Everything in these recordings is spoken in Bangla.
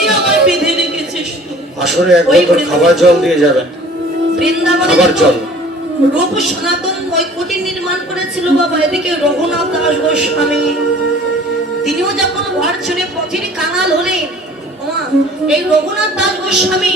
তিনি আমায় বেঁধে রেখেছিস। আসলে একবার খাবার জল দিয়ে যাবেন। বৃন্দাবনে খাবার জল রূপ সনাতন ওই কুটির নির্মাণ করেছিল বাবা। এদিকে রঘুনাথ দাস গোস্বামী তিনিও যখন ঘর ছেড়ে পথের কাঙাল হলেন, এই রঘুনাথ দাস গোস্বামী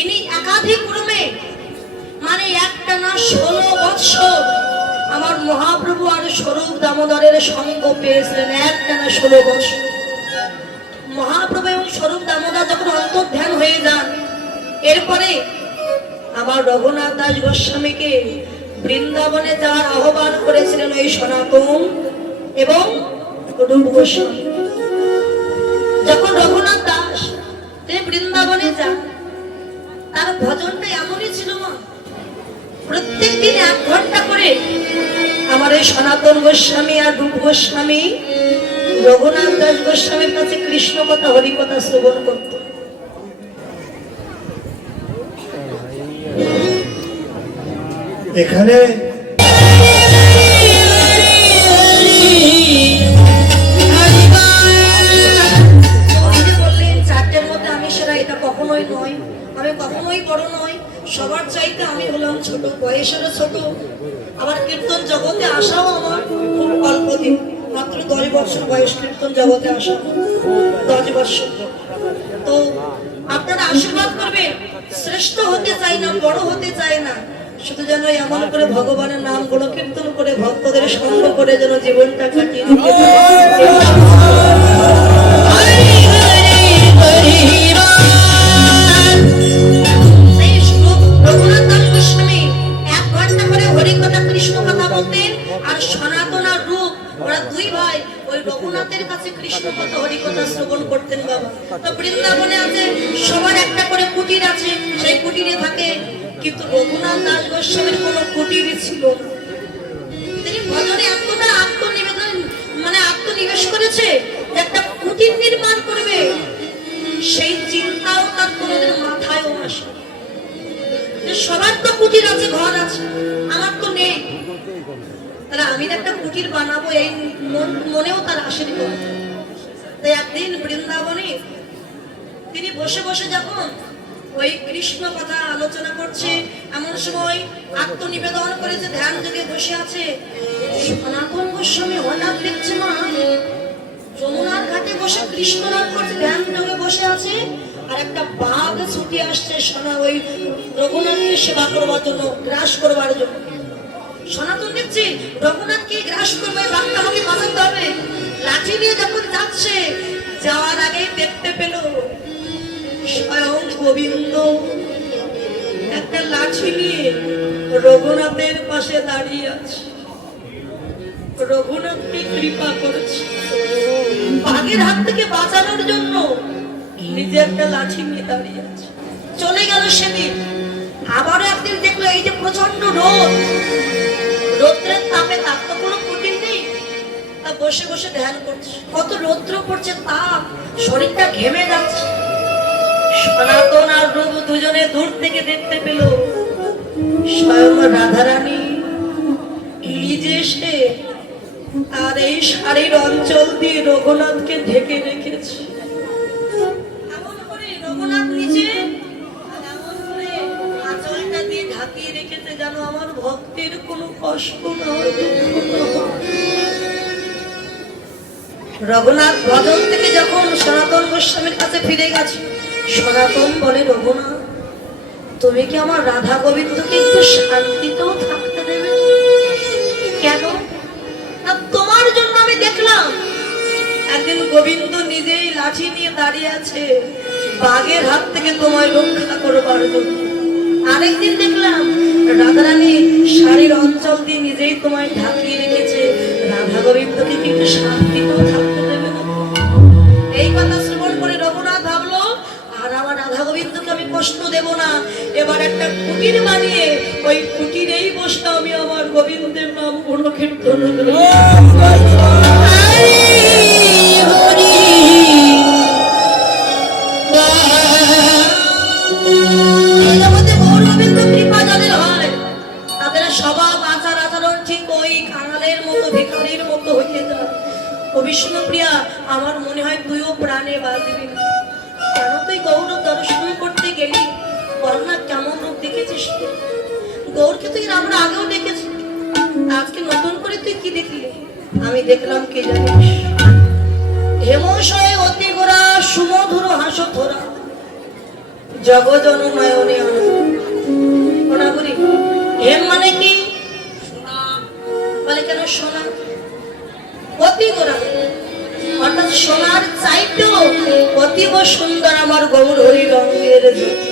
ইনি একাধিক ক্রমে মানে একটানা 16 বৎসর আমার মহাপ্রভু আর স্বরূপ দামোদরের সঙ্গ পেয়েছিলেন। একটানা 16 বৎসর মহাপ্রভু এবং স্বরূপ দামোদর যখন অন্তর্ধান হয়ে যান, এরপরে আমার রঘুনাথ দাস গোস্বামীকে বৃন্দাবনে যাওয়ার আহ্বান করেছিলেন ওই সনাতন এবং রূপ গোস্বামী। যখন রঘুনাথ দাস তিনি বৃন্দাবনে যান, তার ভজনটা এমনই ছিল মা, প্রত্যেক দিন 1 ঘন্টা করে আমার এই সনাতন গোস্বামী আর রূপ গোস্বামী রঘুনাথ দাস গোস্বামীর কাছে কৃষ্ণ কথা হরি কথা শ্রবণ করত। এখানে বললেন 4টের মধ্যে আমি সেরা, এটা কখনোই নয়। আমি কখনোই বড় নয়, সবার চাইতে আমি হলাম ছোট, বয়সেরও ছোট। আবার কীর্তন জগতে আসাও আমার খুব অল্প দিন, মাত্র 10 বছর বয়স কীর্তন জগতে আসা, 10 বছর। তো আপনারা আশীর্বাদ করবেন, শ্রেষ্ঠ হতে চাই না, বড় হতে চাই না, শুধু যেন এমন করে ভগবানের নাম গুলো কীর্তন করে ভক্তদের সঙ্গ করে যেন জীবনটা কাটিয়ে দিতে রঘুনাথ দাস গোস্বামী 1 ঘন্টা করে হরি কথা কৃষ্ণ কথা বলতেন। আর সনাতন আর রূপ ওরা 2 ভাই ওই রঘুনাথের কাছে কৃষ্ণ কথা হরি কথা শ্রবণ করতেন বাবা। তো বৃন্দাবনে আছে সবার একটা করে কুটির আছে, সেই কুটিরে থাকে, কিন্তু রঘুনাথ দাস গোস্বামীর কোনো কুটিরই ছিল না। তিনি ভজনে এতটা আত্মনিবেদন মানে আত্মনিবেশ করেছে যে একটা কুটির নির্মাণ করবে, সেই চিন্তাও তার কোনোদিন মাথায়ও আসে। সবার তো কুটির আছে, ঘর আছে, আমার তো নেই, তাহলে আমি একটা কুটির বানাবো এই মনেও তার আসেনি। তাই একদিন বৃন্দাবনে তিনি বসে বসে যখন ওই কৃষ্ণ কথা আলোচনা করছে, এমন সময় আত্মনিবেদন করেছে, ধ্যান যোগে বসে আছে। সনাতন গোস্বামী হঠাৎ দেখছে মা যমুনার ঘাটে বসে কৃষ্ণ নাম করছে, ধ্যান যোগে বসে আছে, আর একটা বাঘ ছুটে আসছে ওই রঘুনাথকে সেবা করবার জন্য, গ্রাস করবার জন্য। সনাতন দেখছে রঘুনাথকে গ্রাস করবে, বাঘটা আমাকে বাঁচাতে হবে। লাঠি নিয়ে যখন যাচ্ছে, যাওয়ার আগে দেখতে পেল স্বয়ং গোবিন্দ একটা লাঠি নিয়ে রঘুনাথের পাশে দাঁড়িয়ে আছে, রঘুনাথকে কৃপা করেছে। বাঘের হাত থেকে বাঁচানোর জন্য নিজে একটা লাঠি নিয়ে দাঁড়িয়ে আছে। চলে গেল সেদিন। আবারও একদিন দেখলো এই যে প্রচন্ড রোদ, রৌদ্রের তাপে, তার তো কোনো কুটির নেই, তা বসে বসে ধ্যান করছে। কত রৌদ্র পড়ছে, তাপ, শরীরটা ঘেমে যাচ্ছে। সনাতন আর রূপ দুজনে দূর থেকে দেখতে পেল স্বয়ং রাধারানী নিজে এসে আর এই শাড়ির অঞ্চল দিয়ে রঘুনাথকে ঢেকে রেখেছে। এমন করে রঘুনাথ নিচে এমন করে আঁচলটা দিয়ে ঢাকিয়ে রেখেছে যেন আমার ভক্তের কোনো কষ্ট না হয়। রঘুনাথ ভজন থেকে যখন সনাতন গোস্বামীর কাছে ফিরে গেছে, সনাতন বলে রঘুনাথ তুমি কি আমার রাধা গোবিন্দকে একটু শান্তিতেও থাকতে দেবে? কেন না, তোমার জন্য আমি দেখলাম একদিন গোবিন্দ নিজেই লাঠি নিয়ে দাঁড়িয়ে আছে বাঘের হাত থেকে তোমায় রক্ষা করবার জন্য, আরেকদিন দেখলাম রাধারানী শাড়ির অঞ্চল দিয়ে নিজেই তোমায় ঢাকিয়ে রেখেছে, রাধা গোবিন্দকে কি একটু শান্তিতেও থাকতে দেবে না? এই কথা শ্রবণ করে রঘুনাথ ভাবলো আর আমার রাধা গোবিন্দকে আমি কষ্ট দেব না, এবার একটা কুটির বানিয়ে ওই কুটিরেই বসে আমি আমার গোবিন্দের নাম গুণকীর্তন করব। কৃপা যাদের হয় তাদের স্বভাব আচার আচরণ ঠিক ওই কাঙালের মতো ভিখারির মতো হয়ে যায়। ও বিষ্ণুপ্রিয়া, আমার মনে হয় তুইও প্রাণে বাঁচবি। কেন তুই গৌর দর্শন করতে গেলি? বল না কেমন রূপ দেখেছিস তুই? গৌরকে তুই আমরা আগেও দেখেছি, আজকে নতুন করে তুই কি দেখলি? আমি দেখলাম কি জানিস? হেমশয়ে অতি গোরা সুমধুর হাস ধরা জগজন নয়নে আনন্দ করি। হেম মানে কি? বলে কেন সোনা? অতি গোরা অর্থাৎ সোনার চাইতেও অতীব সুন্দর আমার গৌর হরি রঙের জ্যোতি।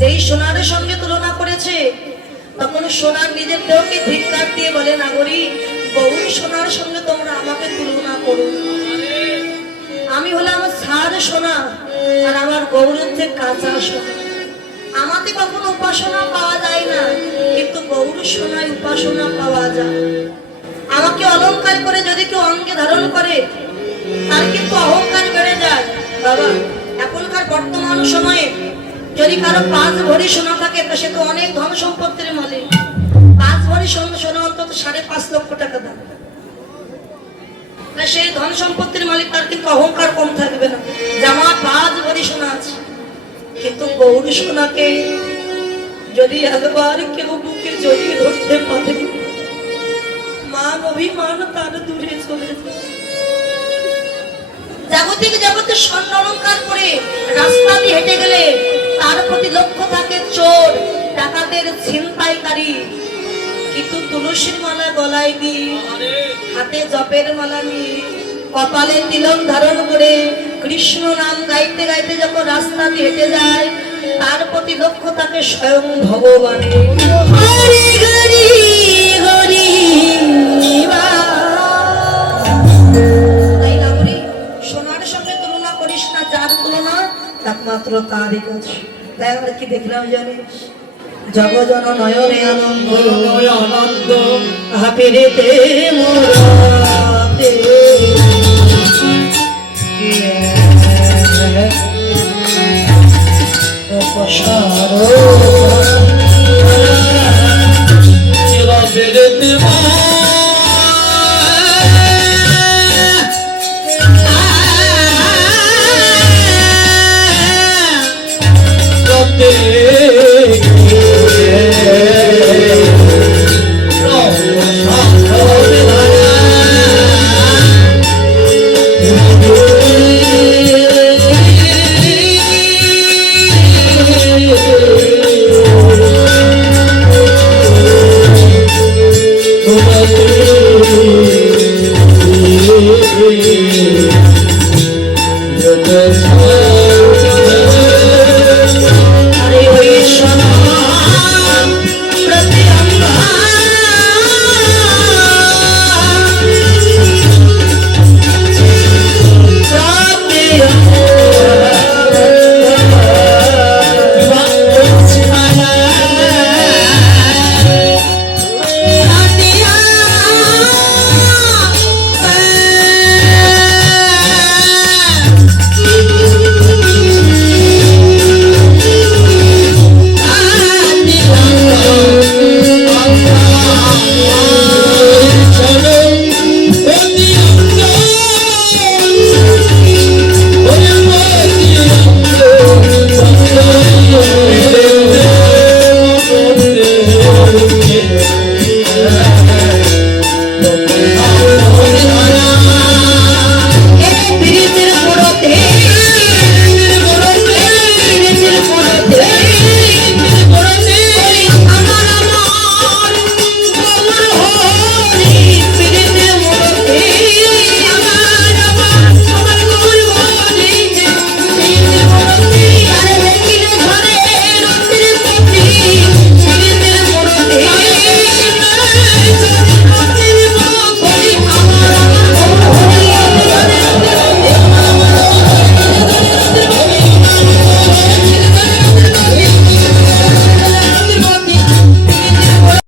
যেই সোনার সঙ্গে তুলনা করেছে তখন সোনার নিজের দেহকে ধিক্কার দিয়ে বলে নাগরী, গৌর সোনার সঙ্গে তোমরা আমাকে তুলনা করো। আমি হলাম সার সোনা আর আমার গৌর হচ্ছে কাঁচা সোনা। আমাকে কখনো উপাসনা পাওয়া যায় না, কিন্তু গৌর সোনায় উপাসনা পাওয়া যায়। আমাকে অলংকার করে যদি কেউ অঙ্গে ধারণ করে তার কিন্তু অহংকার বেড়ে যায়। বাবা, এখনকার বর্তমান সময়ে যদি কারো 5 ভরি সোনা থাকে তো সে তো অনেক ধন সম্পত্তির মালিক। 5 ভরি সোনা অন্তত 5.5 লক্ষ টাকা দাম। সেই ধন সম্পত্তির মালিক, তার কিন্তু অহংকার কম থাকবে না যে আমার 5 ভরি সোনা আছে। কিন্তু গৌর সোনাকে যদি একবার কেউ বুকে জড়িয়ে ধরতে পারে, মান অভিমান তার দূরে চলে যায়। জাগতিক জগতে স্বর্ণ অলংকার করে রাস্তা দিয়ে হেঁটে গেলে তার প্রতি লক্ষ্য থাকে চোর ডাকাতের ছিনতাইকারী। কিন্তু তুলসীর মালা গলায় দিয়ে, হাতে জপের মালা নিয়ে, কপালে তিলক ধারণ করে কৃষ্ণ নাম গাইতে গাইতে যখন রাস্তা দিয়ে হেঁটে যায় তার প্রতি লক্ষ্য থাকে স্বয়ং ভগবানের। হরি হরি হরি তাই নাগরী, সোনার সঙ্গে তুলনা করিস না, যার তুলনা একমাত্র তারই কাছে। তাই আমরা কি দেখলাম জানিস? জগজন নয়নে আনন্দ আনন্দ হাপিরেতে মোরাতে Yes.